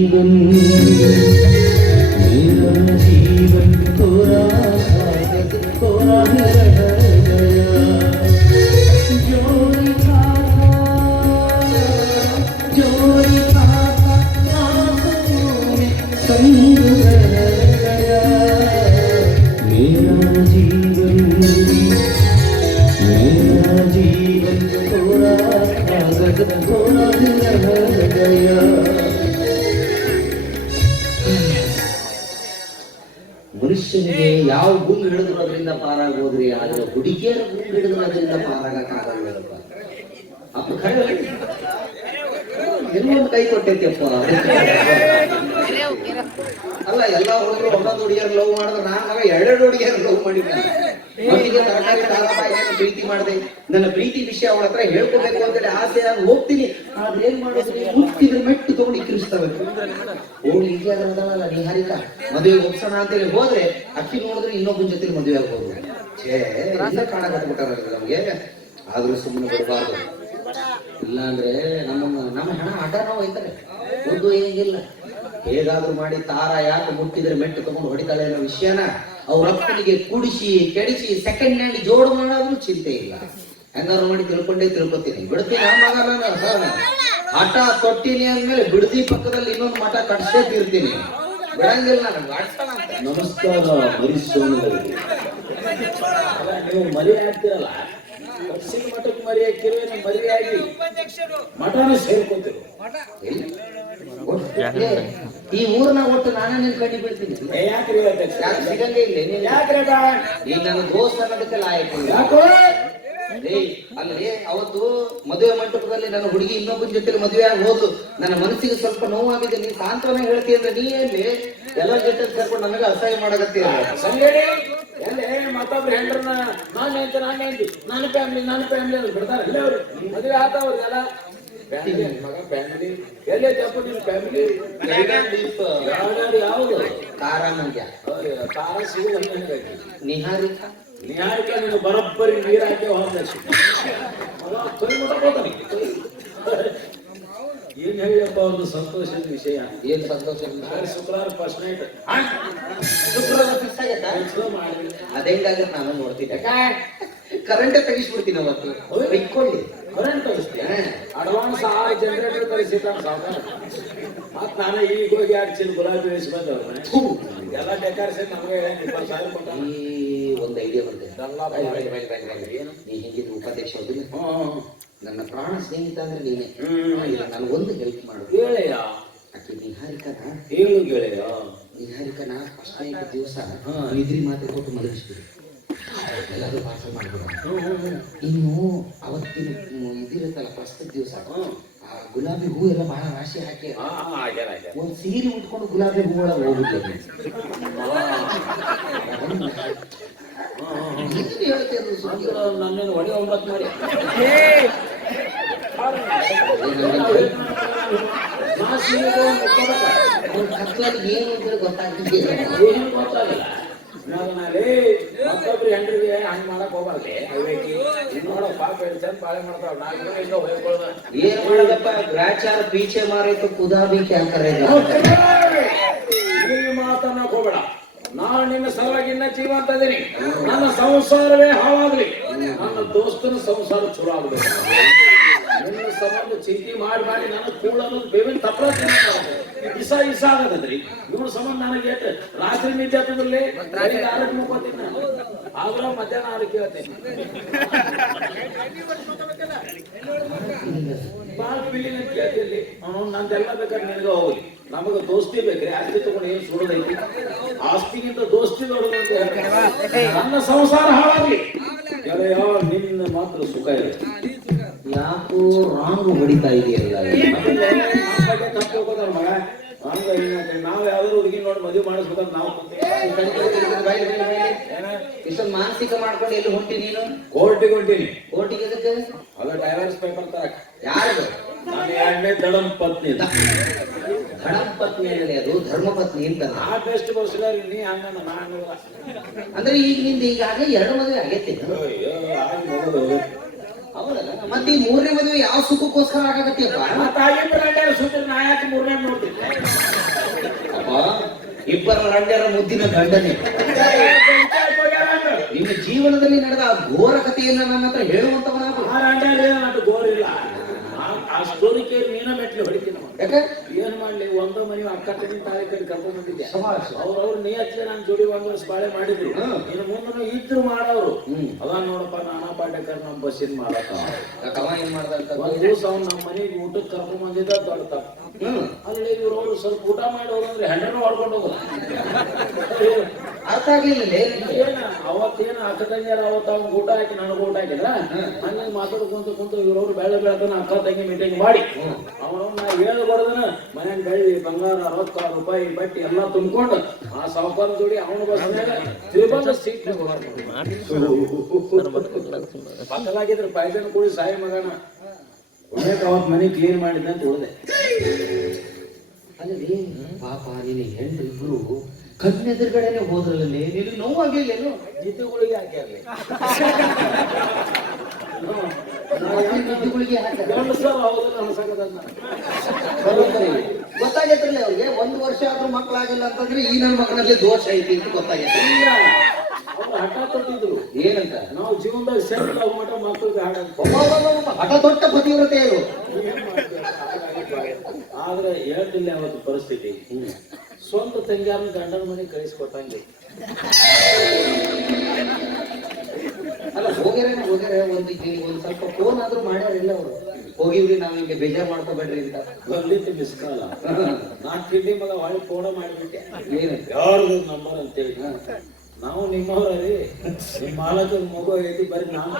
जीवन मेरा जीवन कोरा कागज कोरा रह गया जोरी खाता आंखों में संग रह गया मेरा जीवन कोरा कागज कोरा रह गया. ಮನುಷ್ಯನಿಗೆ ಯಾವ ಗುಂಗು ಹಿಡಿದ್ರು ಅದರಿಂದ ಪಾರಾಗೋದ್ರಿ, ಆದ್ರೆ ಹುಡುಗಿಯರ ಗುಂಗು ಹಿಡಿದ್ರು ಅದರಿಂದ ಪಾರಾಗಕ್ಕಾಗಲ್ಲಪ್ಪ. ಅಪ್ಪ ಖರೆ ಇನ್ನೊಂದು ಕೈ ಕೊಟ್ಟೈತಿಯಪ್ಪ. ಅಲ್ಲ, ಎಲ್ಲಾ ಹುಡುಗರು ಒಂದೊಂದು ಹುಡುಗಿಯರು ಲವ್ ಮಾಡಿದ್ರೆ ನಾನು ಮಗ ಎರಡೆರಡು ಹುಡುಗಿಯರು ಲವ್ ಮಾಡಿದ್ದಾನೆ. ಮತ್ತಿಗೆ ತರಕಾರಿ ಪ್ರೀತಿ ಮಾಡಿದೆ, ನನ್ನ ಪ್ರೀತಿ ವಿಷಯ ಅವಳ ಹತ್ರ ಹೇಳ್ಕೋಬೇಕು ಅಂತೇಳಿ ಆಸೆ ಆಗಿ ಹೋಗ್ತೀನಿ. ಆದ್ರೆ ಏನ್ ಮಾಡೋದು, ಮುಟ್ಟಿದ್ರೆ ಮೆಟ್ಟು ತಗೊಂಡು ಇಕ್ಕಿರಿಸ್ತವೆ. ಹೋಗ್ಲಿ ಈಜೆ ಅದಲ್ಲ ನಿಹಾರಿಕಾ ಮದುವೆ ಒಪ್ಸೋಣ ಅಂತೇಳಿ ಹೋದ್ರೆ ಅಕ್ಕಿ ನೋಡಿದ್ರೆ ಇನ್ನೊಬ್ಬನ ಜೊತೆ ಮದುವೆ ಆಗ್ಬೋದು. ಛೇ ಕಾಣಕತ್ಬಿಟ್ಟಾರ ನಮ್ಗೆ. ಆದ್ರೂ ಸುಮ್ಮನೆ ಬಿಡಬಾರ್ದು, ಇಲ್ಲಾಂದ್ರೆ ನಮ್ಮ ಹಣ ಆಟನೋ ಹೋಯ್ತಾರೆ. ಒಂದು ಹೇಗಿಲ್ಲ, ಹೇಗಾದ್ರೂ ಮಾಡಿ ತಾರ ಯಾಕೆ ಮುಟ್ಟಿದ್ರೆ ಮೆಟ್ಟು ತಗೊಂಡು ಹೊಡಿತಾಳೆ ಅನ್ನೋ ವಿಷಯನ ಅವ್ರ ಅಪ್ಪನಿಗೆ ಕುಡಿಸಿ ಕೆಡಿಸಿ ಸೆಕೆಂಡ್ ಹ್ಯಾಂಡ್ ಜೋಡು ಮಾಡೋದ್ರೂ ಚಿಂತೆ ಇಲ್ಲ. ಹೆಂಗಾರು ಮಾಡಿ ತಿಳ್ಕೊತೀನಿ. ಬಿಡ್ತೀನಿ ಆ ಮಗ ನಾನು ಆಟ ತೊಟ್ಟಿನಿ ಅಂದ್ಮೇಲೆ ಬಿಡದಿ ಪಕ್ಕದಲ್ಲಿ ಇನ್ನೊಂದು ಮಠ ಕಟ್ಸೇ ತೀರ್ತೀನಿ, ಬಿಡಂಗಿಲ್ಲ ನಾನು. ನಮಸ್ಕಾರ ಮರಿಸೋಣಗಳಿಗೆ. ನೀವು ಮರಿ ಆಗ್ತಿರಲ್ಲ, ಕರ್ಸಿನ ಮಠಕ್ಕೆ ಮರಿ ಹಾಕಿರುವೆ, ನೀವು ಮರಿ ಆಗಿ ಮಠನ ಸೇರ್ಕೋತಿರು. ಈ ಊರ್ನ ಒಟ್ಟು ನಾನೇ ನಿನ್ ಕಣ್ಣಿ ಬೀಳ್ತೀನಿ. ಯಾಕ್ರಿ ಸಿಗಂಗೇ ಇಲ್ಲ ನೀನ್. ಯಾಕ್ರೆ ಈಗ ನನ್ನ ದೋಸ್ತ ಅನ್ನೋದಕ್ಕೆ ಲಾಯಕ. ಯಾಕೋ ಅಲ್ಲಿ ಅವತ್ತು ಮದುವೆ ಮಂಟಪದಲ್ಲಿ ನನ್ನ ಹುಡುಗಿ ಇನ್ನೊಬ್ಬನ ಜೊತೆ ಮದುವೆ ಆಗಿ ಹೋದ್ಲು. ನನ್ನ ಮನಸ್ಸಿಗೆ ಸ್ವಲ್ಪ ನೋವಾಗಿದೆ. ನೀ ಸಾಂತ್ವನ ಹೇಳ್ತೀಯ ಅಂದ್ರೆ ನೀ ಎಲ್ಲಿ ಎಲ್ಲರ ಜೊತೆ ಸೇರ್ಕೊಂಡು ನನಗೆ ಅಸಹ್ಯ ಮಾಡಕತ್ತೀಯ. ಮತ್ತೊಬ್ರು ಹೆಂಡ್ರನ್ನ ನಾನು ಹೇಳ್ತಿ ನಾನು ಫ್ಯಾಮಿಲಿ ಅಂತ ಬಿಡ್ತಾರೆ. ಇಲ್ಲ ಅವ್ರು ಮದುವೆ ಆತವ್ರಿಗೆಲ್ಲ ಮಗ ಫ್ಯಾಮಿಲಿ ಎಲ್ಲೇ ತಪ್ಪ ನಿಮ್ ಫ್ಯಾಮಿಲಿ ಯಾವುದು ಕಾರ ಮಂಡ್ಯ ಕಾರ ಸಿಗುದು. ನಿಹಾರಿಕಾ ನೀನು ಬರೋಬ್ಬರಿ ನೀರ್ ಹಾಕಿ ಹೊರದರ್ಶಿ ತೊಯ್ ಮುಟ್ಟಾನೆ. ಏನ್ ಹೇಳಿಯಪ್ಪ ಒಂದು ಸಂತೋಷದ ವಿಷಯ. ಏನ್ ಸಂತೋಷ? ಶುಕ್ರವಾರ ಫಸ್ಟ್ ನೈಟ್. ಶುಕ್ರವಾರ ಫಿಕ್ಸ್ ಆಗೈತಾ? ಅದೇಂಗಾಗ ನಾನು ನೋಡ್ತೀನಿ. ಕರೆಂಟೇ ತೆಗಿಸ್ಬಿಡ್ತೀನಿ ಅವತ್ತು. ಇಟ್ಕೊಳ್ಳಿ ಕರೆಂಟ್ ತಗಿಸ್ತೀನಿ. ಅಡ್ವಾನ್ಸ್ 6 ಜನರೇಟರ್ ಕಳಿಸಿದ್ದಾನ ಸಾವುಕಾರ. ಮತ್ ನಾನು ಈಗ ಹೋಗಿ 2 ಚೀಲ ಗುಲಾಬಿ ಬೇಯಿಸಿ ಬಂದವ್ರ ಎಲ್ಲ ಡೆಕೋರೇಷನ್ ನಮಗೆ 20,000 ಕೊಟ್ಟ. ಒಂದು ಐಡಿಯಾ ಬಂದೆ. ಏನು ನೀ ಹಿಂಗಿದ್ದು ಉಪಾಧ್ಯಕ್ಷ ಹೋದಿಲ್ಲ? ನನ್ನ ಪ್ರಾಣ ಸ್ನೇಹಿತ ಅಂದ್ರೆ ನೀನೆ. ನಾನು ಒಂದು ಹೆಲ್ಪ್ ಮಾಡು. ಹೇಳೆಯ ಆಕೆ ನಿಹಾರಿಕನ ಹೇಳು ಗೆಳೆಯ. ನಿಹಾರಿಕನ ಫಸ್ಟ್ ನೈಟ್ ದಿವಸ ನಿದ್ರಿ ಮಾತೆ ಕೊಟ್ಟು ಮಲಗಿಸ್ಬಿಡು. ಎಲ್ಲರೂ ಪಾರ್ಸಲ್ ಮಾಡ್ಬಿಡು. ಇನ್ನು ಅವತ್ತಿನ ಇದಿರುತ್ತಲ್ಲ ಫಸ್ಟ್ ದಿವಸ ಆ ಗುಲಾಬಿ ಹೂ ಎಲ್ಲ ಬಹಳ ರಾಶಿ ಹಾಕಿ ಒಂದ್ ಸೀರೆ ಉಟ್ಕೊಂಡು ಗುಲಾಬಿ ಹೂ ಒಳಗೆ ಹೋಗ್ಬಿಡ್ಲಿ. ನನ್ನೇನು ಒಡೆ 9 ಮಾಡಿ ಏನು ಅಂತ ಗೊತ್ತಾಗ್ತಿದ್ದೆ. ಏನು ಗೊತ್ತಾಗಲ್ಲ. ಮತ್ತೊಬ್ರು ಹೆಂಡ್ರಿಗೆ ಹಂಗ್ ಮಾಡಕ್ ಹೋಗ್ಬಾರ್ದೆ. ನೋಡ ಪಾಪ ಚಂದ ಪಾಳೆ ಮಾಡ್ತಾವ. ಏನ್ ಮಾಡೋದಪ್ಪ, ಗ್ರಾಚಾರ ಪೀಚೆ ಮಾರೈತು ಕುದಾಬಿ ಕ್ಯಾಕರೆ. ಈ ಮಾತನ್ನ ಹೋಗ್ಬೇಡ. ನಾನು ನಿನ್ನ ಸಲುವಾಗಿ ಇನ್ನ ಜೀವಂತ ಇದೀನಿ. ನನ್ನ ಸಂಸಾರವೇ ಹಾಳಾಗ್ಲಿ, ನನ್ನ ದೋಸ್ತನ ಸಂಸಾರ ಚಲೋ ಆಗ್ಬೇಕು. ನಿನ್ನ ಸಂಬಂಧ ಚಿಂತೆ ಮಾಡಿ ನನ್ನ ಕೂಳ ಬೇವಿನ ತಪ್ಪಲ ಇಸ ಆಗದ್ರಿ. ಇವ್ರ ಸಂಬಂಧ ನನಗೆ ರಾತ್ರಿ ನಿದ್ದೆ ಆಗ್ತದಲ್ಲಿ ಆರೋಗ್ಯ ಮುಕ್ಕೋತೀನಿ ನಾನು. ಆದ್ರ ಮಧ್ಯಾಹ್ನ ಆರೋಗ್ಯ ಹೇಳ್ತೀನಿ. ಬಾಳ ಫೀಲಿಂಗ್ ಅಂತ ಕೇಳ್ತಿರ್ಲಿ. ನಂದೆಲ್ಲ ಬೇಕಾದ್ರೆ ನಿನಗೆ ಹೋಗ್ಲಿ. ನಮಗ ದೋಸ್ತಿ ಬೇಕ್ರಿ. ಆಸ್ತಿ ತಗೊಂಡು ಏನ್ ಸುಡೋದೈತಿ? ಆಸ್ತಿಗಿಂತ ದೋಸ್ತಿ ದೊಡ್ಡದು ಅಂತ ಹೇಳ್ತಾರೆ. ನನ್ನ ಸಂಸಾರ ಹಾಳಾಗ್ಲಿ, ನಿನ್ನ ಮಾತ್ರ ಸುಖ ಇದೆ. ಯಾಕೋ ರಾಂಗ್ ಹೊಡಿತಾ ಇದೆಯಲ್ಲ. ಹೋಗೋದಾರ ಮಗ ನಾವ್ ಯಾವ್ದಾದ್ರು ಹುಡುಗಿ ನೋಡಿ ಮದುವೆ ಮಾಡಿಸ್ಬೇಕಂತ ನಾವು ಇಷ್ಟೊಂದು ಮಾನಸಿಕ ಮಾಡ್ಕೊಂಡು ಎಲ್ಲಿ ಹೊಂಟಿ ನೀನು? ಕೋರ್ಟಿಗೆ ಹೊಂಟೀನಿ. ಕೋರ್ಟಿಗೆ ಅದಕ್ಕೆ ಅದ ಡೈವರ್ಸ್ ಪೇಪರ್ ತರಕ. ಯಾರು? ನಾನು 2ನೇ ದಡಂ ಪತ್ನಿ. ದಡಂ ಪತ್ನಿ ಅನ್ನಲಿ ಅದು ಧರ್ಮ ಪತ್ನಿ ಅಂತ. ಆ ಬೆಸ್ಟ್ ಬರ್ಸಿದಾರ ನೀ ಹಂಗ ನಾನು ಅಂದ್ರೆ ಈಗ ನಿಂದ ಈಗಾಗಲೇ 2 ಮದುವೆ ಆಗೈತಿ. ಹೌದಲ್ಲ? ಮತ್ತೆ ಈ 3ನೇ ಮದುವೆ ಯಾವ ಸುಖಕ್ಕೋಸ್ಕರ ಆಗಕತ್ತಿಯಪ್ಪ? ತಾಯಿ ಸುತ್ತ ನಾ ಯಾಕೆ 3ನೇ ನೋಡ್ತೀನಿ. ಇಬ್ಬರ ರಂಡ್ಯರ ಮುದ್ದಿನ ಗಂಡನೆ. ನಿನ್ನ ಜೀವನದಲ್ಲಿ ನಡೆದ ಆ ಘೋರ ಕಥೆಯನ್ನ ನನ್ನ ಹತ್ರ ಹೇಳುವಂತವನಾಗು. ಗೋರ್ ಇಲ್ಲ, ಆ ಸ್ಟೋರಿ ಕೇಳಿ ನೀನ ಮೆಟ್ಲು ಹೊಡಿತೀನಿ. ಯಾಕೆ ಏನ್ ಮಾಡ್ಲಿ, ಒಂದೋ ಮನೆ ಅಕ್ಕ ತಂಗಿ ತಾಯಿ ಕೈ ಕರ್ಕೊಂಡ್ ಬಂದಿದ್ದೆ. ಅವ್ರವ್ರ ನಿಯತ್ಲೆ ನಾನು ಜೋಡಿ ಒಂದ್ ವರ್ಷ ಬಾಳೆ ಮಾಡಿದ್ರು. ಇನ್ನು ಮುಂದೆ ಇದ್ರು ಮಾಡೋರು ಅದ ನೋಡಪ್ಪ, ನಾನಾ ಪಾಟೇಕರ್ ನಮ್ಮ ಬಸ್ಸಿನ ಮಾಡಕ ಏನ್ ಮಾಡ್ದ ಒಂದ್ ದಿವಸ ಅವ್ನು ನಮ್ಮ ಮನೆಗೆ ಊಟಕ್ಕೆ ಕರ್ಕೊಂಡ್ ಬಂದಿದ್ದ ದೊಡ್ಡ ತಪ್ಪು. ಅಲ್ಲಿ ಇವ್ರವ್ರು ಸ್ವಲ್ಪ ಊಟ ಮಾಡಿ ಹೋಗಂದ್ರೆ ಹೆಂಡನು ಹೊಡ್ಕೊಂಡು ಹೋಗೋದು. ಅರ್ಥ ಆಗ್ಲಿಲ್ಲ. ಏನ ಅವತ್ತೇನ ಅಕ್ಕ ತಂಗಿಯರ ಅವತ್ತ ಅವ್ನ ಊಟ ಹಾಕಿ ನನಗೆ ಊಟ ಹಾಕಿದ್ರ ಹಂಗಾಗಿ ಮಾತಾಡ್ಕೊಂತ ಕುಂತು ಇವ್ರವ್ರು ಬೆಳತನ ಅಕ್ಕ ತಂಗಿ ಮೀಟಿಂಗ್ ಮಾಡಿ ಅವನು ನಾ ಹೇಳು ಕೊಡದನ ಮನ್ಯಾಗ ಬೆಳ್ಳಿ ಬಂಗಾರ 66 ರೂಪಾಯಿ ಬಟ್ಟಿ ಎಲ್ಲಾ ತುಂಬಿಕೊಂಡು ಆ ಸಾವುಕಾರ ಜೋಡಿ ಅವನ ಬಸ್ನಾಗ ತ್ರಿಬಂಧ ಸೀಟ್ ಪಕ್ಕಲಾಗಿದ್ರ ಪಾಯ್ಜನ್ ಕೂಡಿ ಸಾಯಿ ಮಗನ ಒಳ್ಳೆಕ ಅವತ್ ಮನೆ ಕ್ಲೀನ್ ಮಾಡಿದ್ದೆ ಅಂತ ಉಳಿದೆ. ಅಲ್ಲಿ ಪಾಪ ನಿನ್ನ ಹೆಂಡ್ರು ಇಬ್ರು ಕಣ್ಣೆದುರುಗಡೆನೆ ಹೋದ್ರಲ್ಲೇ ನಿನಗೆ ನೋವಾಗಿಲ್ಲೇನು? ನಿದ್ದೆಗಳಿಗೆ ಹಾಕ್ಯಾರ್ಲಿ ನಿದ್ದೆಗಳಿಗೆ ಗೊತ್ತಾಗೈತ್ರಲ್ಲ ಅವ್ರಿಗೆ. 1 ವರ್ಷ ಆದ್ರೂ ಮಕ್ಕಳಾಗಿಲ್ಲ ಅಂತಂದ್ರೆ ಈ ನನ್ನ ಮಕ್ಕಳಲ್ಲಿ ದೋಷ ಐತಿ ಅಂತ ಗೊತ್ತಾಗೈತೆ. ಅವ್ರು ಹಠ ತೊಟ್ಟಿದ್ರು ಏನಂತ? ನಾವು ಜೀವನದಾಗ ಸೇರಿ ಮಠ ಮಕ್ಕಳಿಗೆ ಹಠ ದೊಡ್ಡ ಪತಿವ್ರತೆ ಇರು. ಆದ್ರೆ ಹೇಳ್ತಿಲ್ಲ ಅವತ್ತು ಪರಿಸ್ಥಿತಿ. ಸ್ವಂತ ತಂಗಿಯಾರ ಗಂಡನ ಮನೆ ಕಳಿಸ್ಕೊಟ್ಟಂಗೆ. ಅಲ್ಲ ಹೋಗ್ಯಾರ ಒಂದ್ ಸ್ವಲ್ಪ ಫೋನ್ ಆದ್ರೂ ಮಾಡ್ಯಾರಿಲ್ಲ ಅವರು. ಹೋಗಿವ್ರಿ ನಾವ್ ಹಿಂಗೆ ಬೇಜಾರ್ ಮಾಡ್ಕೋಬೇಡ್ರಿ ಅಂತ ಬರ್ಲಿತ್ತು ಮಿಸ್ ಕಾಲ. ನಾನ್ ತಿಂಡಿ ಮಗ ಹೊಳಿ ಫೋನ ಮಾಡಿಬಿಟ್ಟೆ, ಯಾರ್ದು ನಂಬರ್ ಅಂತೇಳಿ. ನಾವು ನಿಮ್ಮವ್ರಿ, ನಿಮ್ ಮಾಲಕ ಮಗು ಐತಿ ಬರ್ರಿ ನಾವು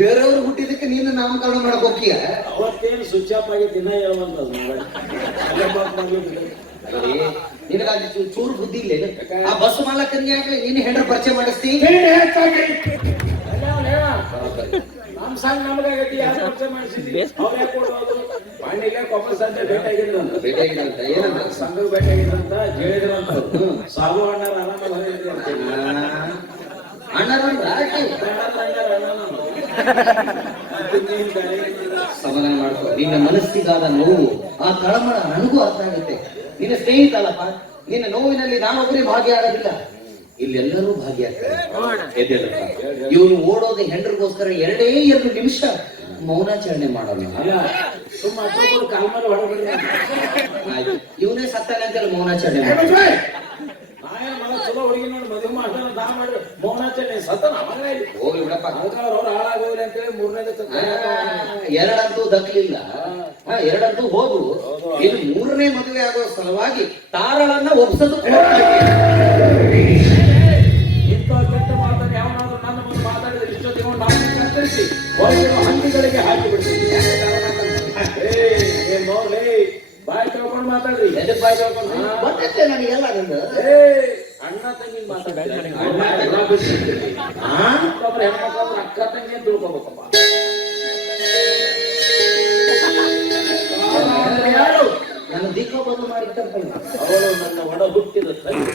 ಬೇರೆಯವ್ರು ಹುಟ್ಟಿದಕ್ಕೆ ನೀನು ನಾಮಕರಣ ಮಾಡಕ್ ಹೋಗ್ತೀಯ. ಅವತ್ತೇನು ಸ್ವಿಚ್ ಆಫ್ ಆಗಿ ದಿನ ಹೇಳುವಂತದ್ದು ನಿನಗ ಅಲ್ಲಿ ಚೂರು ಬುದ್ಧಿ ಇಲ್ಲ. ಆ ಬಸ್ ಮಾಲಕನ್ಗೆ ಆಗ್ಲಿ ನೀನು ಹೆಂಡ್ರ ಪರಿಚಯ ಮಾಡಿಸ್ತಿ. ನಮ್ ಸಂಘ ನಮಗಾಗೈತಿ, ಯಾರು ಪರಿಚಯ ಮಾಡಿಸಿದ್ವಿ. ಅವ್ರೇ ಕೊಡೋದು ಪಾಂಡಿಗೆ ಕೊಪ್ಪಸ್ ಅಂತ ಭೇಟಿಯಾಗಿದ್ರಂತ. ಏನಂತ ಸಂಘಕ್ಕೆ ಭೇಟಿಯಾಗಿದ್ರಂತ ಹೇಳಿದ್ರಂತ. ಸಾಗು ಅಣ್ಣರ ಆರಾಮ ಸಮಾಧಾನ ಮಾಡ್ಕೊ. ನಿನ್ನ ಮನಸ್ಸಿಗಾದ ನೋವು, ಆ ತಳಮಳ ನನಗೂ ಅರ್ಥ ಆಗುತ್ತೆ. ನಿನ್ನ ಸ್ನೇಹಿತ ಅಲ್ಲಪ್ಪ, ನಿನ್ನ ನೋವಿನಲ್ಲಿ ನಾನೊಬ್ಬರೇ ಭಾಗಿಯಾಗೋದಿಲ್ಲ, ಇಲ್ಲೆಲ್ಲರೂ ಭಾಗಿಯಾಗ್ತಾರೆ. ಇವನು ಓಡೋದು ಹೆಂಡ್ರಿಗೋಸ್ಕರ 2 ನಿಮಿಷ ಮೌನಾಚರಣೆ ಮಾಡೋಣ. ಇವನೇ ಸತ್ತಾನೆ ಅಂತೇಳಿ ಮೌನಾಚರಣೆ ಮಾಡ. ಚಲೋ ಹುಡುಗಿ ನೋಡಿ ಮದುವೆ ಮಾಡ್ತಾನ ಮಾಡಿ ಮೌನಾಚರಣೆ ಸತ್ತನ ಹೋಗ್ಲಿ ಬಿಡಪ್ಪ. ಅವ್ರು ಹಾಳಾಗೋಗ್ಲಿ ಅಂತೇಳಿ 3ನೇದು ಎರಡಂತೂ ದಕ್ಕಲಿಲ್ಲ, ಎರಡಂತೂ ಹೋದ್ರು. ಇದು 3ನೇ ಮದುವೆ ಆಗೋ ಸಲುವಾಗಿ ತಾರಳನ್ನ ಒಪ್ಸೋದು. ಇಂಥ ಕೆಟ್ಟ ಮಾತನ್ನು ಯಾವನಾದ್ರೂ ನನ್ನ ಮುಂದೆ ಮಾತಾಡಿದ್ರೆ ಇಷ್ಟೊತ್ತಿಗೆ ನಾವು ಕತ್ತರಿಸಿ ಹೊರಗಿನ ಹಂದಿಗಳಿಗೆ ಹಾಕಿ ಬಿಡ್ತೀವಿ. ನೋಡ್ಲಿ ಬಾಯಿ ತಗೊಂಡು ಮಾತಾಡ್ರಿ. ಎದಕ್ ಬಾಯಿ ತಗೊಂಡು ಗೊತ್ತೈತೆ ನನಗೆಲ್ಲ ನಿಂದು. ಅಣ್ಣ ತಂಗಿ ಮಾತಾಡ್ತಾರೆ, ಹೆಣ್ಮಕ್ಳು ಅಕ್ಕ ತಂಗಿ ಅಂತ ತಿಳ್ಕೊಬೇಕಪ್ಪ. ಯಾರು ನನ್ನ ದಿಕ್ಕ ಬಂದು ಮಾಡಿರ್ತಾರೆ. ಅವಳು ನನ್ನ ಒಡ ಹುಟ್ಟಿದ ತಂಗಿ.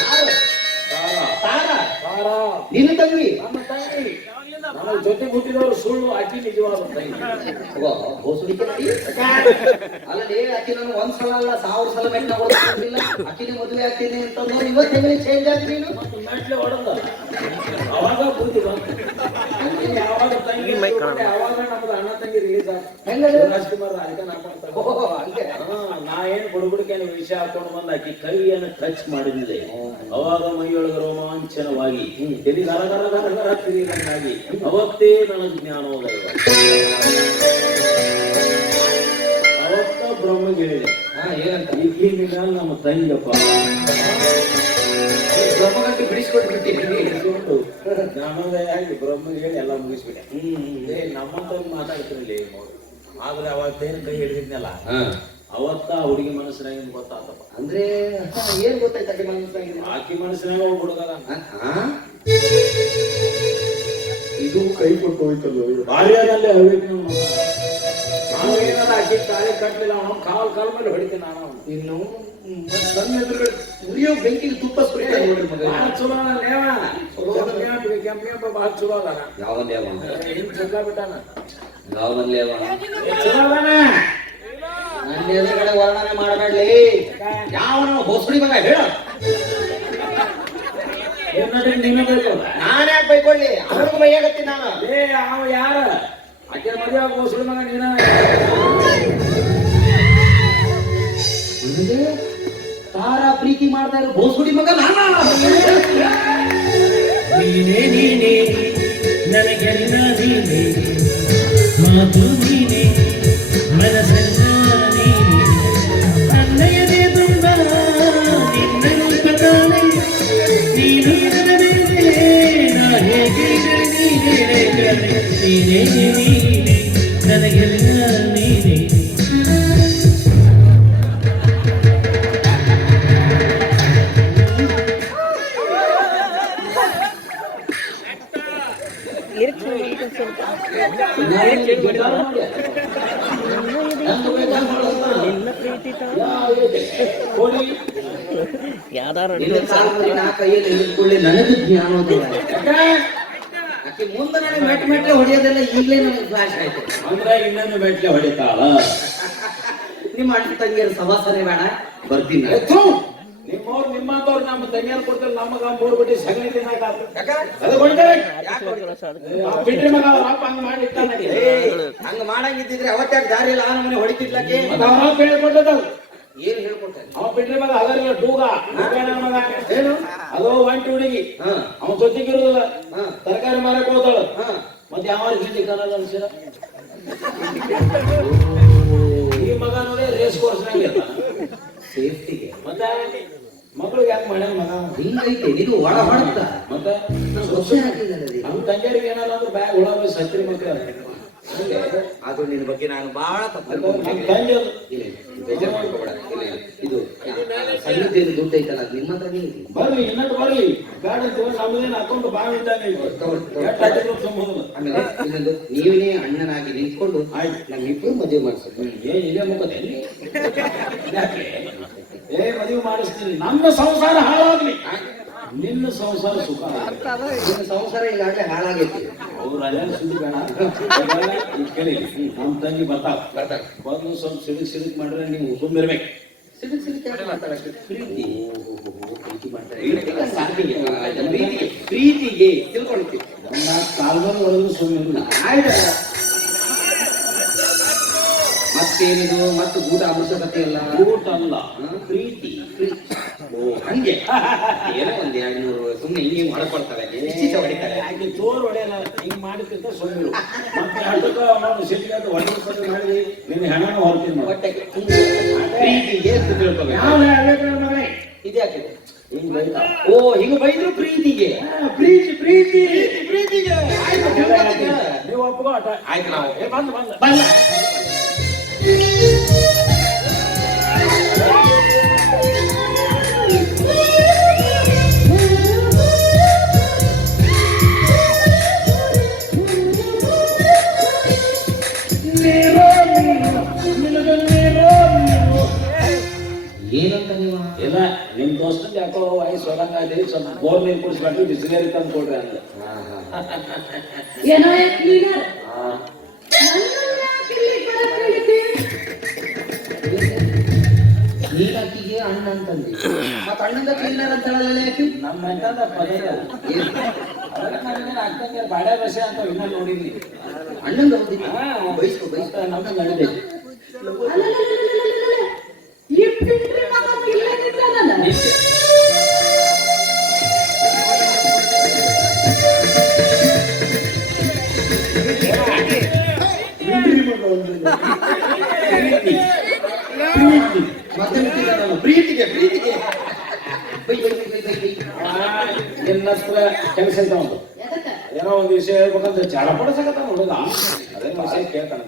ಯಾರು? ತಾರಾ. ನಿನ್ನ ತಂಗಿ? ನನ್ನ ತಂಗಿ. ನನ್ನ ಜೊತೆ ಹುಟ್ಟಿದವರು ಸುಳ್ಳು, ಆಕಿ ನಿಜವಾದ ತಂಗಿ. ಅಲ್ಲದೆ ಆಕಿ ನಾನು 1 ಸಲ ಅಲ್ಲ 1000 ಸಲ ಮೆಟ್ಟ ಹೊಡೆದಿಲ್ಲ. ಆಕಿನ ಮದುವೆ ಆಗ್ತೀನಿ ಅಂತಂದ್ರೆ ಇವತ್ತು ಹೆಂಗೆ ಚೇಂಜ್ ಆಗ್ತೀನಿ? ಮೆಟ್ಲೆ ಹೊಡೆದ ಅವಾಗ ಬುದ್ಧಿ ಬಂತು. ಯಾವಾಗ ತಂಗಿ ಯಾವಾಗ ನಮ್ದು ಅಣ್ಣ ತಂಗಿ ರಿಲೀಸ್ ಆಗ ರಾಜ್ಕುಮಾರ್ ಅದಕ್ಕೆ ನಾ ಏನ್ ಬುಡುಬುಡಿಕೇನು ವಿಷಯ ಹಾಕೊಂಡು ಬಂದ ಆಕಿ ಕೈಯನ್ನು ಟಚ್ ಮಾಡಿದ್ದೆ. ಅವಾಗ ಮೈಯೊಳಗೆ ರೋಮಾಂಚನವಾಗಿ ತಿರುಗಿ ತಿರುಗಿ ಅವತ್ತೇ ನನಗೆ ಜ್ಞಾನೋದಯ. ಅವತ್ತ ಬ್ರಹ್ಮಗೆ ಹೇಳಿದೆ, ಏನಂತ? ಈಗಿನ ನಮ್ಮ ತಂಗಿಯಪ್ಪ ಬ್ರಹ್ಮಗಂಟು ಬಿಡಿಸ್ಕೊಟ್ಬಿಟ್ಟಿದ್ದೀನಿ. ಜ್ಞಾನೋದಯ ಆಗಿ ಬ್ರಹ್ಮಗೆ ಹೇಳಿ ಎಲ್ಲ ಮುಗಿಸ್ಬಿಟ್ಟೆ. ನಮ್ಮಂತವ್ರು ಮಾತಾಡ್ತಿರಲಿ. ಆದ್ರೆ ಅವತ್ತೇನು ಕೈ ಹಿಡಿದಿದ್ನಲ್ಲ, ಅವತ್ತ ಹುಡುಗಿ ಮನಸ್ಸಿನಾಗ ಗೊತ್ತಾತಪ್ಪ. ಅಂದ್ರೆ ಏನ್ ಗೊತ್ತಾಯ್ತು ಆಕಿ ಮನಸ್ಸಿನಾಗ? ಆಕಿ ಮನಸ್ಸಿನಾಗ ಹೋಗಿ ಹುಡುಗದ ಇದು ಕೈ ಕೊಟ್ಟು ಹೋಯ್ತಲ್ಲ. ಬಾಲ್ಯದಲ್ಲೇ ಹೋಗ್ಬೇಕು. ನಾವೇನಾರ ಆಕಿ ತಾಳಿ ಕಟ್ಟಲಿಲ್ಲ, ಅವನು ಕಾಲ್ ಮೇಲೆ ಹೊಡಿತೀನಿ ನಾನು. ಇನ್ನು ನನ್ನ ಎದುರುಗಡೆ ಉರಿಯೋ ಬೆಂಕಿಗೆ ತುಪ್ಪ ಸುರಿತ ನೋಡ್ರಿ ಮಗ. ಚಲೋ ಕೆಂಪ ಬಹಳ ಚಲೋ ಅದ. ಯಾವನ್ನೇ ಹಿಂಗ್ ಚಕ್ಕ ಬಿಟ್ಟಾನ. ಯಾವನ್ನೇ ಚಲೋ ಅದಾನ. ನನ್ನ ಎದುರುಗಡೆ ವರ್ಣನೆ ಮಾಡಬೇಡ್ಲಿ. ಯಾವ ಹೊಸಡಿ ಮಗ ಹೇಳ. ನೀನು ಬೇಕು ನಾನು ಯಾಕೆ ಬೈಕೊಳ್ಳಿ? ಅವ್ರಿಗೂ ಬೈಯಾಗತ್ತೀನಿ ನಾನು. ಅವ ಯಾರ ಆಕೆ ಮದುವೆ ಆಗ ಮುಸ್ಲಿಂ ಮಗ ನೀನ ತಾರಾ ಪ್ರೀತಿ ಮಾಡ್ತಾ ಇರೋ ಬೋಸುಡಿ ಮಗ ನಾನು. ನೀನೇ ನೀನೇ ನನಗೆಲ್ಲ ನೀನೇ ಮಾತು ನೀನೇ ಮನಸ್ಸೆಲ್ಲ ನೀನೇ ನನ್ನಯದೇ ತುಂಬ ನಿನ್ನ ಪತಾನೆ ನೀನು ಇರಬೇಕೆ ನಾ ಹೇಗೆ ನೀನೇ ನೀನೇ ನನಗೆಲ್ಲ ನೀನೇ. ನನಗೆ ಜ್ಞಾನೋದಯ ಆಕೆ ಮುಂದೆ ನನಗೆ ಮೆಟ್ಲೆ ಹೊಡೆಯೋದೆಲ್ಲ ಈಗಲೇ ನನಗೆ ಫ್ಲಾಶ್ ಆಯ್ತು. ಅಂದ್ರೆ ಇನ್ನೊಂದು ಮೆಟ್ಲೆ ಹೊಡಿತಾಳ. ನಿಮ್ಮ ಅಣ್ಣ ತಂಗಿಯರ ಸವಾಸನೆ ಬೇಡ, ಬರ್ತೀನಿ. ನಿಮ್ಮವ್ರು ನಿಮ್ಮಂತವ್ರು ನಮ್ಮ ತಂಗಿಯರು ಕೊಡ್ತಾರೆ, ನಮಗ 3 ಬಿಟ್ಟು ಸಗಣಿ ತಿನ್ನಾಕ ಬಿಟ್ರೆ ಮಗ ಅವ್ರ ಅಪ್ಪ ಹಂಗ ಮಾಡಿ ಹಂಗ ಮಾಡಂಗಿದ್ದಿದ್ರೆ ಅವತ್ತಾಗ ದಾರಿ ಇಲ್ಲ ನಮ್ಮನೆ ಹೊಡಿತಿದ್ಲಕ್ಕೆ. ಹೇಳ್ಕೊಟ್ಟದ ಏನ್ ಹೇಳ್ಕೊಡ್ತಾನೆ ಅವ ಬಿಟ್ರೆ ಮಗ ಅದರ ಡೂಗ ಮಗ ಏನು ಅದು ಒಂಟಿ ಹುಡುಗಿ ಅವನ ಜೊತೆಗಿರುದಿಲ್ಲ, ತರಕಾರಿ ಮಾರಕ್ ಹೋದಳು. ಮತ್ತೆ ಯಾವ ಅನ್ಸಿರ ಈ ಮಗ ನೋಡಿ ರೇಸ್ ಕೋರ್ಸ್ ಸೇಫ್ಟಿಗೆ ಮತ್ತೆ ಮಕ್ಳಿಗೆ ಯಾಕೆ ಮಾಡ್ಯಾನ ಮಗ ಹಿಂಗೈತೆ ಇದು ಒಳ ಹೊಡ್ತ. ಮತ್ತೆ ನಮ್ಮ ತಂಗಿಯರಿಗೆ ಏನಾದ್ರು ಅಂದ್ರೆ ಬ್ಯಾಗ್ ಒಳಗೆ ಸತ್ರಿ ಮಕ್ಕಳು ಅದು ನಿನ್ನ ಬಗ್ಗೆ ನಾನು ಬಹಳ ತಪ್ಪು. ಇದು ಸಂಗೀತ ದುಡ್ಡು ಐತಲ್ಲ ಅದು ನಿಮ್ಮ ಹತ್ರನೇ ಇದೆ. ಬರ್ಲಿ ಇನ್ನೊಂದು ಬರ್ಲಿ ಗಾಡಿ ನಮ್ದೇನು ಅಕೌಂಟ್ ಬಾಳ ಇದ್ದಂಗೆ ಆಮೇಲೆ ಇನ್ನೊಂದು ನೀವೇ ಅಣ್ಣನಾಗಿ ನಿಂತ್ಕೊಂಡು ನಮ್ಮಿಬ್ರು ಮದುವೆ ಮಾಡಿಸೋದು. ಏನ್ ಇದೆ ಮುಖದೆ ಮದುವೆ ಮಾಡಿಸ್ತೀನಿ. ನನ್ನ ಸಂಸಾರ ಹಾಳಾಗ್ಲಿ, ನಿನ್ನ ಸಂಸಾರ ಸುಖ. ನಿನ್ನ ಸಂಸಾರ ಈಗಾಗಲೇ ಹಾಳಾಗೈತಿ. ಅವ್ರು ಅದೇನು ಸುದ್ದಿ ಬೇಡ ಕೇಳಿ. ನಮ್ಮ ತಂಗಿ ಬರ್ತಾವ ಬಂದು ಸ್ವಲ್ಪ ಸಿಡುಕ್ ಮಾಡಿದ್ರೆ ನೀವು ಸುಮ್ಮಿರ್ಬೇಕು. ಪ್ರೀತಿಗೆ ತಿಳ್ಕೊಳ್ತೀವಿ. ನನ್ನ ಕಾಲ್ಮಲ್ ಒಳಗೂ ಸುಮ್ಮನೆ ಮತ್ತೇನಿದು ಮತ್ತೆ ಊಟ ಅವಶ್ಯಕತೆ ಇಲ್ಲ. ಊಟ ಅಲ್ಲ ಪ್ರೀತಿ. ಹಂಗೆ ಏನೋ ಒಂದ್ 200 ಸುಮ್ಮನೆ ಹಿಂಗೆ ಹೊಡ್ಕೊಳ್ತಾರೆ, ಇಷ್ಟ ಹೊಡಿತಾರೆ. ಆಕೆ ಜೋರ್ ಹೊಡೆಯಲ್ಲ, ಹಿಂಗ್ ಮಾಡಿದ್ದ ಸುಮ್ಮನೆ ಮತ್ತೆ ಅದಕ್ಕ ನಾವು ಸಿಟ್ಟಿಗೆ ಹೊಡೆ ಮಾಡಿ ನಿನ್ನ ಹೆಣ ಹೊರ್ತೀನಿ. ಪ್ರೀತಿಗೆ ಎಷ್ಟು ತಿಳ್ಕೊಬೇಕು. ಇದ್ಯಾಕೆ ಹಿಂಗ್ ಬೈತ ಓ ಹಿಂಗ ಬೈದ್ರು ಪ್ರೀತಿಗೆ ಪ್ರೀತಿ ಪ್ರೀತಿ ಪ್ರೀತಿಗೆ ನೀವು ಒಪ್ಪಗೋ ಆಟ ಆಯ್ತು. ನಾವು ಬಂದ ಬಂದ ಬಂದ ಏನಂತ ನೀವು ಇಲ್ಲ ನಿಮ್ ದೋಸ್ತಂದ ಯಾಕೋ ವಯಸ್ಸು ಹೊರಂಗಾದ್ರೆ ಸ್ವಲ್ಪ ಬೋರ್ ನೀರು ಕುಡಿಸ್ಬಿಟ್ಟು ಬಿಸಿನೀರು ತಂದು ಕೊಡ್ರಿ ಅಂತ. ನೀನಾಕಿಗೆ ಅಣ್ಣ ಅಂತಂದಿ, ಮತ್ತ ಅಣ್ಣಂದ ಕ್ಲೀನರ್ ಅಂತ ಹೇಳಲ್ಲ ಯಾಕೆ? ನಮ್ಮ ಮೆಂಟದ ಪದೇ ಅಕ್ಕಂಗೆ ಬಾಡ್ಯ ಭಾಷೆ ಅಂತ ಇನ್ನೂ ನೋಡಿದ್ವಿ. ಅಣ್ಣಂದ ಹೋದಿಲ್ಲ ಬೈಸ್ಕೊ ಬೈಸ್ಕೊ. ನಮ್ಗೆ ನಡೆದಿದೆ ಪ್ರೀತಿಗೆ ಪ್ರೀತಿಗೆ ನಿನ್ನ ಹತ್ರ ಕೆಲಸ ಐತ ಒಂದು ಏನೋ ಒಂದು ವಿಷಯ ಹೇಳ್ಬೇಕಂತ ಚಾಡ ಪಡಿಸಕತ್ತ ಹುಡುಗ ಅದೇ ವಿಷಯ ಕೇಳ್ತಾನ.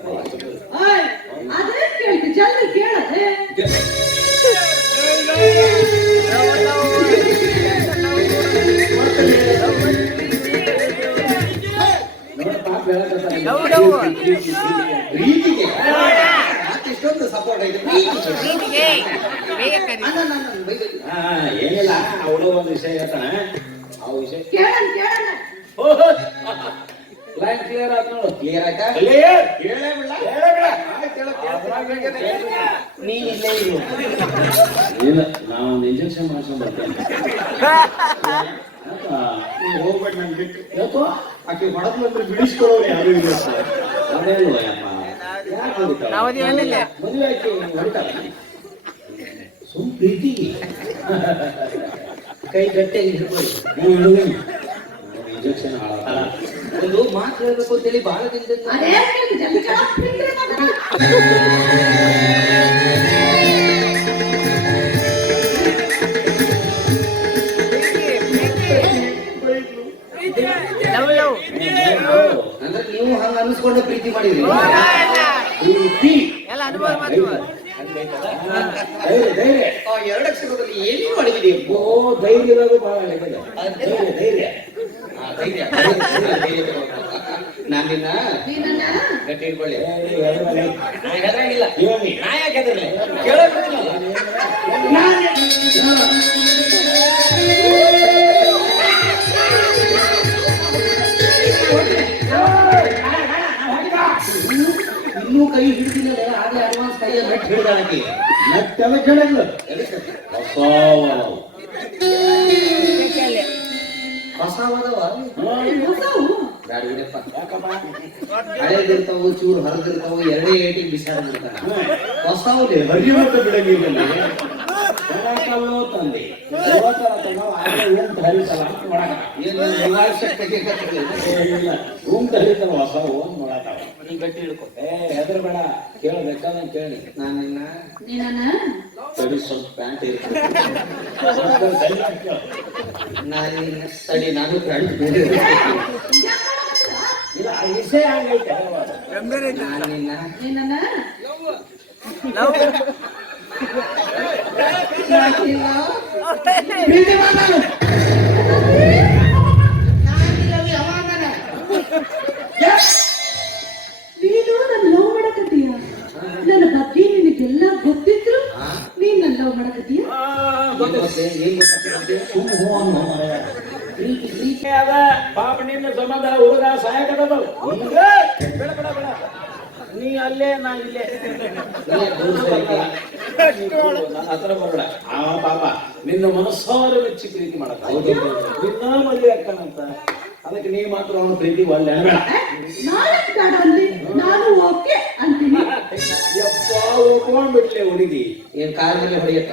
ಪ್ರೀತಿಗೆ ಇಷ್ಟೊಂದು ಸಪೋರ್ಟ್ ಐತೆ. ಏನಿಲ್ಲ ಹುಡುಗ ಒಂದು ವಿಷಯ ಹೇಳ್ತಾನೆ. ಆ ವಿಷಯ ಕ್ಲಿಯರ್ ಆಯ್ತು ನೋಡು. ಕ್ಲಿಯರ್ ಆಯ್ತಾ? ಕ್ಲಿಯರ್ ಕೇಳೇ ಬಿಡ. ಹೇಳಬೇಡ. ನೀ ಇಲ್ಲೇ ಇರು. ಇಲ್ಲ ನಾವು ಇಂಜೆಕ್ಷನ್ ಮಾಡ್ಸ್ಕೊಂಡ್ ಬರ್ತೇನೆ. ನೀವ್ ಹೋಗ್ಬೇಡಿ ನನ್ ಬಿಟ್ಟು. ಯಾಕೋ ಆಕೆ ಹೊಡೆದ್ಲಂದ್ರೆ ಬಿಡಿಸ್ಕೊಳ್ಳೋರು ಯಾರು ಇಲ್ಲ ಸರ್. ಅದೇ ಅಲ್ವಾ ಯಪ್ಪ ಯಾಕೆ ಮದುವೆ ಆಯ್ತು ಹೊರಟಾರ ಸುಮ್ ಪ್ರೀತಿಗೆ ಕೈ ಗಟ್ಟಿಯಾಗಿ ಹಿಡ್ಕೊಳ್ಳಿ. ನೀವು ಹಿಡಿದು ಇಂಜೆಕ್ಷನ್ ಹಾಳಾಗಲ್ಲ. ಒಂದು ಮಾತು ಹೇಳ್ಬೇಕು ಅಂತೇಳಿ ಬಹಳ ದಿನದಿಂದ ಅಂದ್ರೆ ನೀವು ಹಂಗ ಅನ್ಸ್ಕೊಂಡ ಪ್ರೀತಿ ಮಾಡಿದ್ರಿ. ಎರಡು ಅಕ್ಷರದಲ್ಲಿ ಏನೇನು ಮಾಡಿದಿರಿ? ಓ ಧೈರ್ಯದಾಗ ಬಹಳ ಲೆಕ್ಕದ. ಧೈರ್ಯ ನಾನು ನಿನ್ನ ಗಟ್ಟಿ ಇಟ್ಕೊಳ್ಳಿ. ಹೆದರಂಗಿಲ್ಲ. ನಾ ಯಾಕೆ ಹೆದರ್ಲಿ? ಕೇಳೋದಿಲ್ಲ. ಇನ್ನೂ ಕೈ ಹಿಡಿದಿಲ್ಲ. ಆಗ್ಲೇ ಅಡ್ವಾನ್ಸ್ ಕೈಯ ಮೆಟ್ ಹಿಡಿದಾಕಿ ಮತ್ತೆಲ್ಲ ಕೇಳಿಲ್ಲ. ಹೊಸವದವ ಹಳೇದಿರ್ತಾವು ಚೂರು ಹರಿದಿರ್ತಾವು ಎರಡೇ ಏಟಿಗೆ ಬಿಸಾಡಿರ್ತಾರ. ಹೊಸವೇ ಹರಿಯೋಟ ಬಿಡಂಗಿಲ್ಲ. ತಂದೆ ಹರಿತಾವ ಹೊಸ ಓನ್ ಮಾಡತಾವ. ನೀ ಗಟ್ಟಿ ಹಿಡ್ಕೊ. ಹೆದ್ರ ಬೇಡ ಕೇಳಬೇಕಾದಂತ ಕೇಳಿ. ನಾನು ತಡಿ ಸ್ವಲ್ಪ ಪ್ಯಾಂಟ್ ಇರ್ತದೆ. ನಾನು ತಡಿ ನಾನು ಫ್ರೆಂಡ್ ಇಲ್ಲ ವಿಷಯ ಆಗೈತೆ. ನಾನು ನಿನ್ನ ನೀನು ನನ್ನ ಲವ್ ಮಾಡಕತ್ತೀಯ. ನನ್ನ ಬಗ್ಗೆ ನಿನಗೆಲ್ಲ ಗೊತ್ತಿದ್ರು ನೀನ್ ನನ್ನ ಲವ್ ಮಾಡಕತ್ತೀಯ. ಪ್ರೀತಿ ಅದ ಪಾಪ ನಿನ್ನ ಸಂಬಂಧ ಹುಡುಗ ಸಹಾಯಕದ. ಬೇಡ ಬೇಡ ಬೇಡ ನೀ ಅಲ್ಲೇ ನಾ ಇಲ್ಲೇ ಹತ್ರ ಬರಬೇಡ. ಆ ಪಾಪ ನಿನ್ನ ಮನಸ್ಸಾರ ಮೆಚ್ಚಿ ಪ್ರೀತಿ ಮಾಡತ್ತ. ನಿನ್ನ ಮದುವೆ ಅಕ್ಕನಂತ ಅದಕ್ಕೆ ನೀ ಮಾತ್ರ ಅವನು ಪ್ರೀತಿ ಒಳ್ಳೆ ಬೇಡ. ನಾನು ಓಕೆ ಅಂತೀನಿ. ಯಪ್ಪ ಒಪ್ಕೊಂಡ್ಬಿಟ್ಲೆ ಹುಡುಗಿ. ಏನ್ ಕಾರ್ ಮೇಲೆ ಹೊಡೆಯತ್ತ?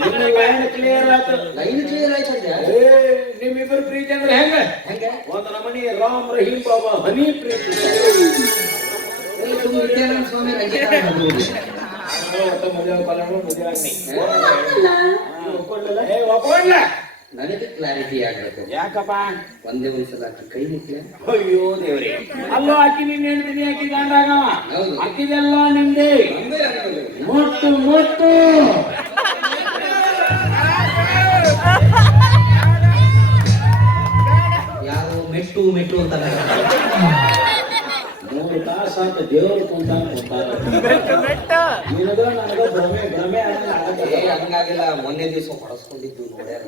ನಿನ್ನ ಲೈನ್ ಕ್ಲಿಯರ್ ಆಯ್ತು. ಲೈನ್ ಕ್ಲಿಯರ್ ಆಯ್ತು. ನಿಮ್ಮಿಬ್ಬರು ಪ್ರೀತಿ ಅಂದ್ರೆ ಹೆಂಗ ಹೆಂಗೆ? ಒಂದು ನಮನಿ ರಾಮ್ ರಹೀಂ ಬಾಬಾ ಹನಿ ಪ್ರೀತಿ. ವಿದ್ಯಾನಂದ ಸ್ವಾಮಿ ರಂಜಿತ ಮದುವೆ ಕಲ್ಯಾಣ ಮದುವೆ ಆಗ್ನಿ ಒಪ್ಕೊಳ್ಳಲ್ಲ. ಒಪ್ಕೊಂಡ್ಲ. ನನಗೆ ಕ್ಲಾರಿಟಿ ಆಗ್ಬೇಕು. ಯಾಕಪ್ಪ? ಒಂದೇ ಒಂದ್ಸಲ ಆಕಿ ಕೈ ನಿಂತ್ಲೆ. ಅಯ್ಯೋ ದೇವ್ರಿ, ಅಲ್ಲೋ ಅಕ್ಕಿ ನಿನ್ನ ಹೇಳ್ತೀನಿ ಅಕ್ಕಿ ಗಂಡಾಗವ ಅಕ್ಕಿದೆಲ್ಲ ನಿಂದೆ. ಮುಟ್ಟು ಮುಟ್ಟು ಯಾರು ಮೆಟ್ಟು ಮೆಟ್ಟು ಅಂತ 3 ತಾಸು ಆತ ದೇವರು ಕುಂತಾನ ನಿನಗ ನನಗ ಭ್ರಮೆ ಭ್ರಮೆ ಹಂಗಾಗಿಲ್ಲ. ಮೊನ್ನೆ ದಿವಸ ಹೊಡೆಸ್ಕೊಂಡಿದ್ದು ನೋಡ್ಯಾರ.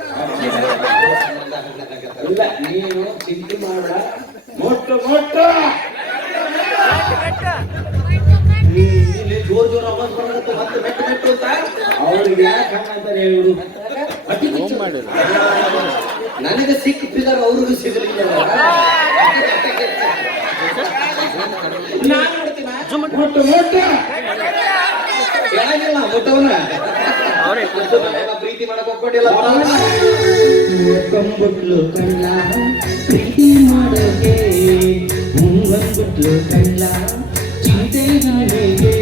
ಇಲ್ಲ ನೀನು ಚಿಂತೆ ಮಾಡ. ಮೊಟ್ಟು ಮೊಟ್ಟು ಇಲ್ಲಿ ಜೋರ್ ಜೋರ್ ಆವಾಜ್ ಬರತ್ತೆ. ಮತ್ತೆ ಮೆಟ್ಟು ಮೆಟ್ಟು ಅಂತ ಅವ್ರಿಗೆ ಯಾಕೆ ಹಂಗಂತಾನೆ ಹೇಳು. ನನಗೆ ಸಿಕ್ಕ ಫಿಗರ್ ಅವ್ರಿಗೂ ಸಿಗಲಿಲ್ಲ. ನಾನು ನೋಡ್ತೀನ ಮೊಟ್ಟು ಮೊಟ್ಟು ಹೇಳಂಗಿಲ್ಲ ಮೊಟ್ಟವನ್ನ ಪ್ರೀತಿ ಮಾಡಕ್ ಒಪ್ಕೊಂಡಿಲ್ಲ. ಕಂಬುಟ್ಲು ಕಳ್ಳ ಪ್ರೀತಿ ಮಾಡೋಕೆ ಮುಂಗಂಬುಟ್ಲು ಕಳ್ಳ ಚಿಂತೆ ನನಗೆ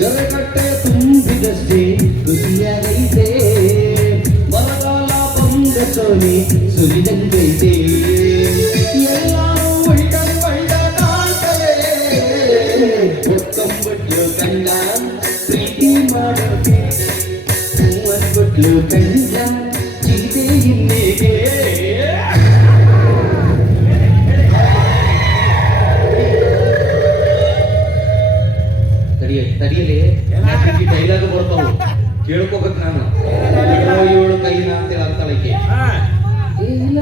ದೊರಕಟ್ಟೆ ತುಂಬಿದಷ್ಟೇ ಖುಷಿಯಾಗೈತೆ ಬರಗಾಲ ಬಂದ ಸೋನೆ ಸುರಿದಂಗೈತೆ ಎಲ್ಲರೂ ಒಳ್ಳ ಒಳ್ಳ ಕಾಣ್ತವೆ ಕಂಬುಟ್ಲು ಕಳ್ಳ ಪ್ರೀತಿ ಮಾಡೋಕೆ ಮುಂಗಂಬುಟ್ಲು ಕಳ್ಳ ಚಿಂತೆ ಇನ್ನೇಗೆ ತಡಿಯಲಿ ಡೈಲಾಗ್ ಬರ್ತಾವು ಕೇಳ್ಕೋಬೇಕು. ನಾನು ಏಳು ಕೈನ ಅಂತೇಳಿ ಅಂತಾಳಕ್ಕೆ ಇಲ್ಲ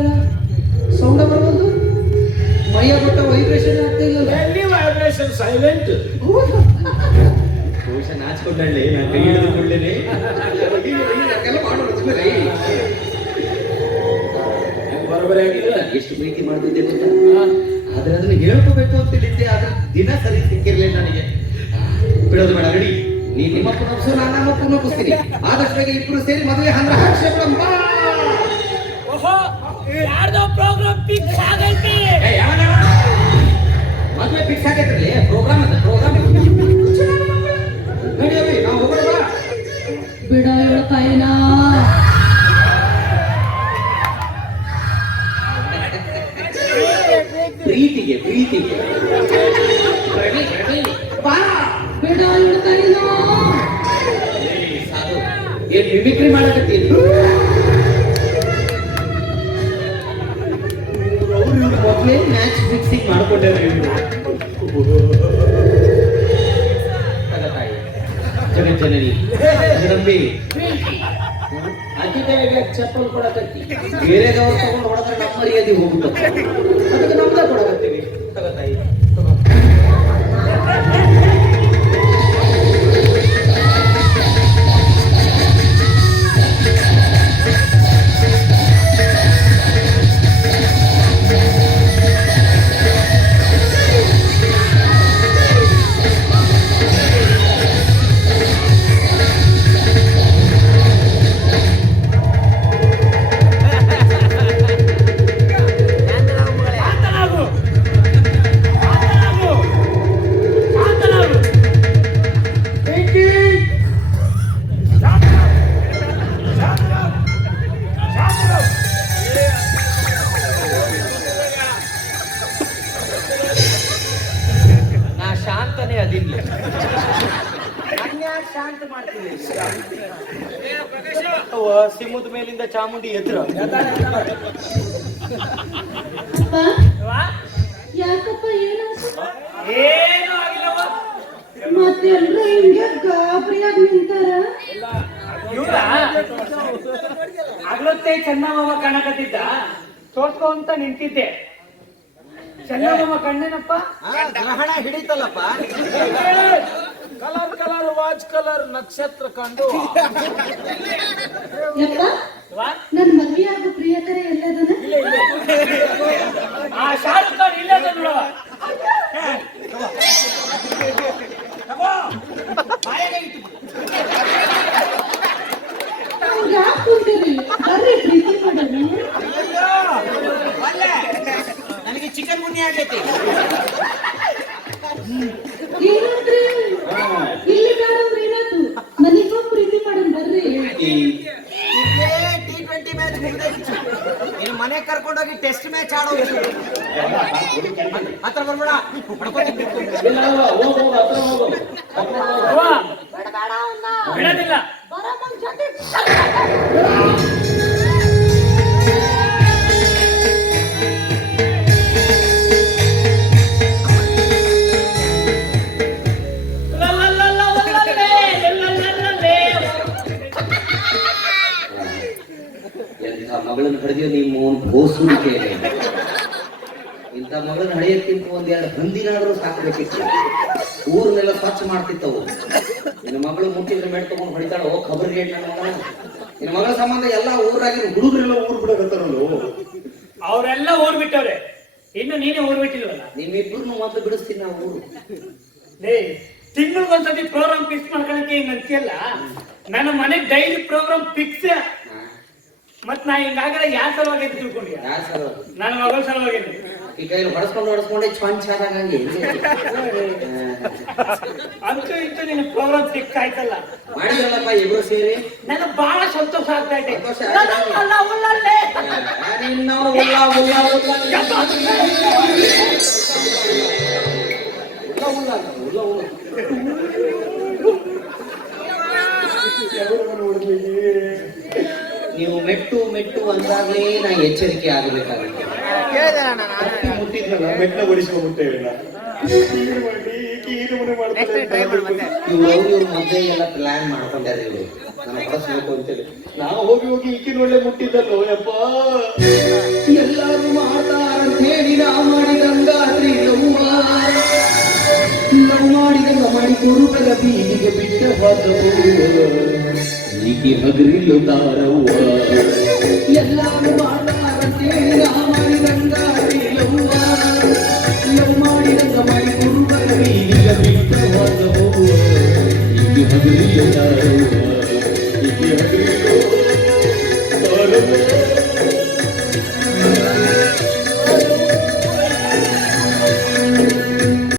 ಸೌಂಡ ಬರ್ಬೋದು. ಮೈಯ ಬಟ್ಟ ವೈಬ್ರೇಷನ್ ಆಗ್ತಾ ಇಲ್ಲ. Vibration silent. ಬಹುಶಃ ನಾಚ್ಕೊಂಡಳ್ಳಿ ನಾನು ಕೈ ಹಿಡಿದುಕೊಳ್ಳೇನೆ. ಮಾಡೋಣ ಸುಮ್ಮನೆ. ಬರೋಬರಿ ಆಗಿಲ್ಲ. ಎಷ್ಟು ಪ್ರೀತಿ ಮಾಡ್ತಿದ್ದೆ ಗೊತ್ತಾ? ಆದ್ರೆ ಅದನ್ನ ಹೇಳ್ಕೋಬೇಕು ಅಂತ ಹೇಳಿದ್ದೆ, ಆದ್ರೆ ದಿನ ಸರಿ ಸಿಕ್ಕಿರ್ಲಿಲ್ಲ ನನಗೆ. ಬಿಡೋದು ಬೇಡ, ರೆಡಿ. ನೀನ್ ನಿಮ್ಮಪ್ಪ ನಪ್ಸು, ನಾನು ನಮ್ಮಪ್ಪ ನಪ್ಪಿಸ್ತೀನಿ. ಆದಷ್ಟು ಬೇಗ ಇಬ್ರು ಸೇರಿ ಮದುವೆ ಹಂದ್ರ ಹಾಕ್ಸಿ ಬಿಡಮ್ಮ. ಮದುವೆ ಫಿಕ್ಸ್ ಆಗೈತ್ರಲ್ಲಿ, ಪ್ರೋಗ್ರಾಮ್ ಅದ, ಪ್ರೋಗ್ರಾಮ್ ನಡಿಯವಿ, ನಾವು ಹೋಗೋಣ. ಬಿಡ ಇವಳ ತಾಯಿನಾ. ಪ್ರೀತಿಗೆ ಬಾ. ಬಿಡ ಇವಳ ತಾಯಿನಾ. ಸಾಧು ಏನ್ ಮಿಮಿಕ್ರಿ ಮಾಡಕತ್ತೀನಿ? ಮೊದಲೇ ಮ್ಯಾಚ್ ಫಿಕ್ಸಿಂಗ್ ಮಾಡ್ಕೊಂಡ್ರೆ ಜಗಜ್ಜನನಿ ಜಗದಂಬಿ. ಅತಿ ಕೈಗೆ ಚಪ್ಪಲ್ ಕೊಡಕತ್ತಿ. ಬೇರೆದವ್ರು ತಗೊಂಡು ಹೊಡೆದ್ರೆ ನಮ್ಮ ಮರ್ಯಾದೆ ಹೋಗುತ್ತೆ. ಅದಕ್ಕೆ ನಮ್ದೇ ಕೊಡಕತ್ತೀವಿ. ತಗತಾಯಿ ನಾ ಶಾಂತನೇ ಅದಿಲ್ಲ. ಶಾಂತ ಮಾಡ್ತೀನಿ. ಸಿಂಹದ ಮೇಲಿಂದ ಚಾಮುಂಡಿ ಎದುರು ಯಾಕಪ್ಪ ಏನು ಏನು ಆಗಿಲ್ಲವ. ಮತ್ತೆಲ್ಲರೂ ಹಿಂಗೆ ಗಾಬರಿಯಾಗಿ ನಿಂತಾರ. ಆಗ್ಲೊತ್ತೇ ಚೆನ್ನಮ್ಮ ಕಾಣಕತ್ತಿದ್ದ, ತೋರ್ಸ್ಕೊಂತ ನಿಂತಿದ್ದೆ. ಚೆನ್ನಮ್ಮ ಕಣ್ಣೇನಪ್ಪ ಗ್ರಹಣ ಹಿಡಿತಲ್ಲಪ್ಪ. ಕಲರ್ ಕಲರ್ ವಾಚ್ ಕಲರ್ ನಕ್ಷತ್ರ ಕಂಡು ಯಪ್ಪ ನನ್ ಮದ್ವೆ ಆಗೋ ಪ್ರಿಯಕರ ಎಲ್ಲದನ? ಆ ಶಾರುಖ್ ಖಾನ್ ಇಲ್ಲದ ನೋಡವ. ಯಾಕೆ ಕೂತೀರಿ? ಬರ್ರಿ ಪ್ರೀತಿ ಮಾಡೋಣ. ನನಗೆ ಚಿಕನ್ ಗುನ್ನಿ ಆಗೈತಿ. ಏನಂದ್ರಿ? ಇಲ್ಲಿ ಬೇಡಂದ್ರೆ ಏನಾಯ್ತು? ಮನಿಗೋಗ್ ಪ್ರೀತಿ ಮಾಡೋಣ ಬರ್ರಿ. T20 ಮ್ಯಾಚ್ ನೀನು ಮನೆ ಕರ್ಕೊಂಡೋಗಿ ಟೆಸ್ಟ್ ಮ್ಯಾಚ್ ಆಡೋದು. ಹತ್ರ ಬರ್ಬೇಡ. ಇಲ್ಲ ಹೋಗು ಹತ್ರ ಹೋಗು. ಬಿಡೋದಿಲ್ಲ. ಎಂಥ ಮಗಳನ್ನು ಹಡಿದೀವಿ ನಿಮ್ಮ ಬೋಸುಡಿಕೆ. ಇಂಥ ಮಗಳನ್ನ ಹಳೆಯಕ್ಕಿಂತ ಒಂದೆರಡು ಹಂದಿನಾದ್ರೂ ಸಾಕಬೇಕಿತ್ತು. ಊರನ್ನೆಲ್ಲ ಸ್ವಚ್ಛ ಮಾಡ್ತಿತ್ತವು. ನಿನ್ನ ಮಗಳು ಮುಟ್ಟಿದ್ರೆ ಮೆಟ್ ತಗೊಂಡು ಹೊಡಿತಾಳೋ ಖಬರ್ಗೆ ನನ್ನ ಮಗಳ. ನಿನ್ನ ಮಗಳ ಸಂಬಂಧ ಎಲ್ಲ ಊರಾಗಿನ ಹುಡುಗರೆಲ್ಲ ಊರ್ ಬಿಡಕತ್ತಾರಲ್ಲ. ಅವರೆಲ್ಲ ಊರ್ ಬಿಟ್ಟವ್ರೆ, ಇನ್ನು ನೀನೇ ಊರ್ ಬಿಟ್ಟಿಲ್ವಲ್ಲ. ನಿಮ್ಮಿಬ್ಬರನ್ನು ಮೊದಲು ಬಿಡಿಸ್ತೀನಿ ನಾವು ಊರು. ತಿಂಗಳಿಗೊಂದ್ಸತಿ ಪ್ರೋಗ್ರಾಮ್ ಫಿಕ್ಸ್ ಮಾಡ್ಕೊಳಕ್ಕೆ ಹಿಂಗ್ ಅಂತೀಯಲ್ಲ. ನನ್ನ ಮನೆಗ್ ಡೈಲಿ ಪ್ರೋಗ್ರಾಮ್ ಫಿಕ್ಸ್. ಮತ್ ನಾ ಹಿಂಗಾಗಡೆ ಯಾರ ಸಲುವಾಗಿ ತಿಳ್ಕೊಂಡಿಯ? ಯಾರ ಸಲ ನನ್ನ ಮಗಳ ಸಲುವಾಗಿ. ಈ ಕೈಲಿ ಹೊಡೆಸ್ಕೊಂಡೆ ಚಾಂಚ್ ಆದಂಗೆ ಅಂತೂ ಇಂತೂ ನಿನ್ನ ಪ್ರೋಗ್ರಾಮ್ ಫಿಕ್ಸ್ ಆಯ್ತಲ್ಲ. ಮಾಡಿದ್ರಲ್ಲಪ್ಪ ಇಬ್ರು ಸೇರಿ. ನನಗೆ ಬಹಳ ಸಂತೋಷ ಆಗ್ತಾ ಇದೆ. ಸಂತೋಷ ನಿನ್ನವ್ರು ಉಲ್ಲ ಉಲ್ಲ ಉಲ್ಲ ಉಲ್ಲ ಉಲ್ಲ. ನೀವು ಮೆಟ್ಟು ಮೆಟ್ಟು ಅಂದಾಗಲೇ ನಾ ಎಚ್ಚರಿಕೆ ಆಗಬೇಕಾಗುತ್ತೆ. ಮುಟ್ಟಿದ್ನಲ್ಲ ಮೆಟ್ನ ಓಡಿಸ್ಕೊಂಡ್ಬಿಟ್ಟೇವೆ. ಇವ್ರು ಮೊದಲೇ ಎಲ್ಲ ಪ್ಲಾನ್ ಮಾಡ್ಕೊಂಡ್ಯಾರ. ಇವರು ನನ್ನ ಹೊರಸ್ಬೇಕು ಅಂತೇಳಿ ನಾವು ಹೋಗಿ ಹೋಗಿ ಈಕಿನ ಒಳ್ಳೆ ಮುಟ್ಟಿದ್ದಲ್ಲೋ ಯಪ್ಪ. ಎಲ್ಲರೂ ಮಾಡ್ತಾರಂತ ಹೇಳಿ ನಾ ಮಾಡಿದಂಗಾದ್ರಿ ಲವ್ ಮಾಡಿದಂಗ ಮಾಡಿಕೊಂಡು ಕುರುಬರ ಬೀದಿಗೆ ಬಿಟ್ಟ ಹೋದವು ಈಕೆ ಹಗರಿಲು ತಾರವ್ವ ಎಲ್ಲಾರು ಮಾಡಾರಂತೇಳಿ ನಾ ಮಾಡಿದಂಗ ಲವ್ವ ಲವ್ ಮಾಡಿದಂಗ ಮಾಡಿ ಕುರುಬರ ಬೀದಿಗೆ ಬಿಟ್ಟ ಹೋದವು ಈಕೆ ಹಗರಿಲು ತಾರವ್ವ ಈಕೆ ಹಗರಿಲು ತಾರವ್ವ